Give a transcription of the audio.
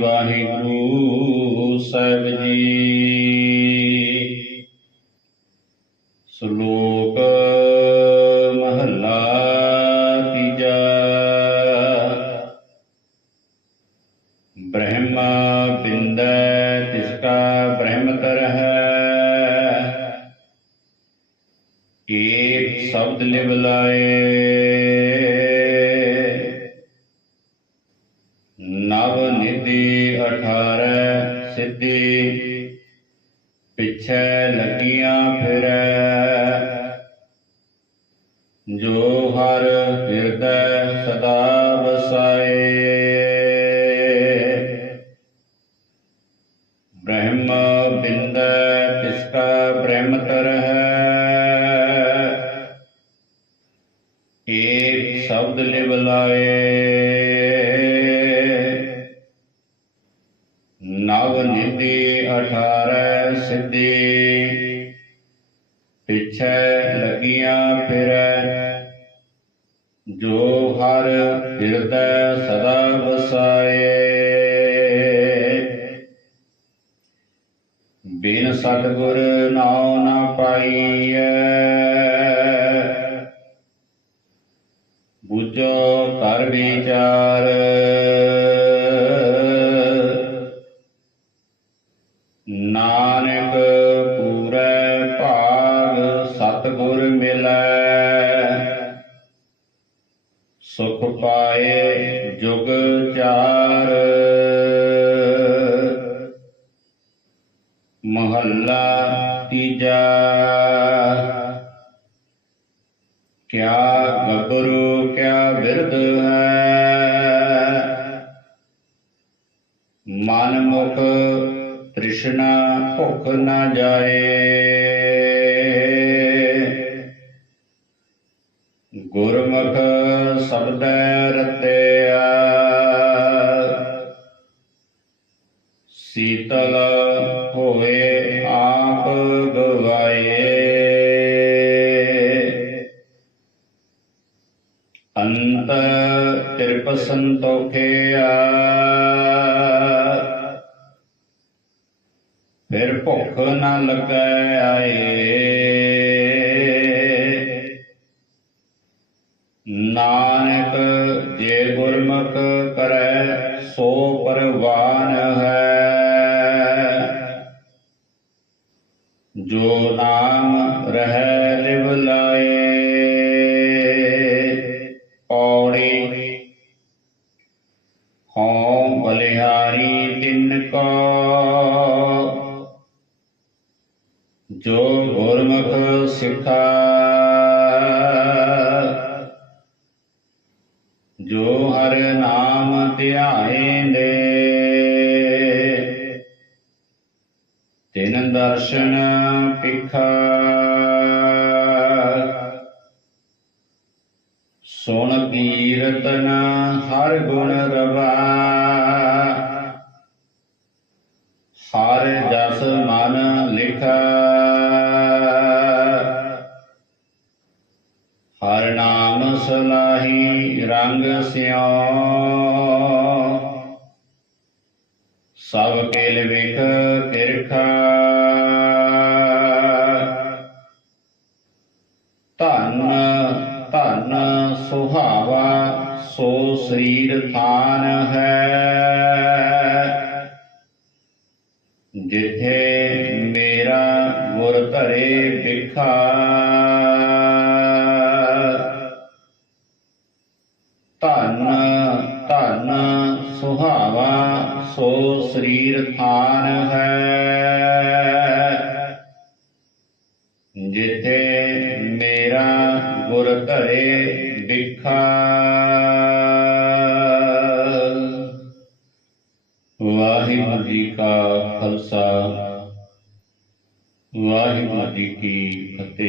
ਵਾਹਿਗੁਰੂ ਸਾਹਿਬ ਜੀ। ਸ਼ਲੋਕ ਮਹੱਲਾ ਤੀਜਾ। ਬ੍ਰਹਮਾ ਬਿੰਦੈ ਤਿਸਕਾ ਬ੍ਰਹਮ ਤਰਹਿ। ਏਕ ਸ਼ਬਦ ਲਿਵ ਲਾਏ ਸਿੱਧੀ, ਪਿਛੈ ਲੱਗੀਆਂ ਫਿਰੈ। ਜੋ ਹਰ ਹਿਰਦੈ ਸਦਾ ਵਸਾਏ। ਬ੍ਰਹਮ ਬਿੰਦ ਤਿਸਕਾ ਬ੍ਰਹਮ ਤਰਹਿ। ਏਕ ਸ਼ਬਦ ਲਿਵ ਨਵ ਨਿਧੀ ਅਠਾਰੈ ਸਿੱਧੀ। ਪਿਛੈ ਲੱਗੀਆਂ ਫਿਰ। ਜੋ ਹਰ ਹਿਰਦੈ ਸਦਾ ਵਸਾਏ। ਬਿਨ ਸਤਿਗੁਰ ਨਾਉ ਨਾ ਪਾਈਐ। ਬੁਝੋ ਕਰ ਵਿਚਾਰ। ਸਤਿਗੁਰ ਮਿਲੈ। ਸੁਖ ਪਾਏ ਜੁਗ ਚਾਰ। ਮਹੱਲਾ ਤੀਜਾ। ਕਿਆ ਗੱਭਰੂ, ਕਿਆ ਬਿਰਧ ਹੈ। ਮਨ ਮੁਖ ਤ੍ਰਿਸ਼ਨਾ ਭੁਖ ਨਾ ਜਾਏ। ਗੁਰਮੁਖ ਸ਼ਬਦੈ ਰਤਿਆ ਸੀਤਲ ਹੋਏ ਆਪ ਗਵਾਏ। ਅੰਤ ਤਿਰਪ ਸੰਤੋਖਿਆ ਫਿਰ ਭੁੱਖ ਨਾ ਲੱਗੈ ਆਏ। ਨਾਨਕ ਜੇ ਗੁਰਮੁਖ ਕਰੈ, ਸੋ ਪਰਵਾਨ ਹੈ। ਜੋ ਨਾਮ ਰਹਿ ਲਿਵ ਲਾਏ, ਪੌੜੀ ਹਉ ਬਲਿਹਾਰੀ ਤਿਨ ਕੋ। ਜੋ ਗੁਰਮੁਖ ਸਿਖਾ ਜੋ ਹਰ ਨਾਮ ਧਿਆਏਂਦੇ, ਤਿਨ ਦਰਸ਼ਨ ਪਿਖਾ ਸੁਣ ਕੀਰਤਨ ਹਰ ਗੁਣ ਰਵਾ, ਹਰ ਜਸ ਮਨ ਲਿਖਾ। ਹਰ ਨਾਮ ਸਲਾਹੀ ਰੰਗ ਸਿਓ। ਸਭ ਕੇਲ ਵਿਖ ਤਿਰਖਾ। ਧਨ ਧਨ ਸੁਹਾਵਾ ਸੋ ਸਰੀਰ ਥਾਨ ਹੈ। ਜਿਥੇ ਮੇਰਾ ਗੁਰ ਧਰੇ ਵਿਖਾ ਧਨ ਧਨ ਸੁਹਾਵਾ, ਸੋ ਸਰੀਰ ਥਾਨ ਹੈ। ਜਿਥੇ ਮੇਰਾ ਗੁਰ ਧਰੇ ਵਿਖਾ। ਵਾਹਿਗੁਰੂ ਜੀ ਕਾ ਖਾਲਸਾ। ਵਾਹਿਗੁਰੂ ਜੀ ਕੀ ਫਤਿਹ।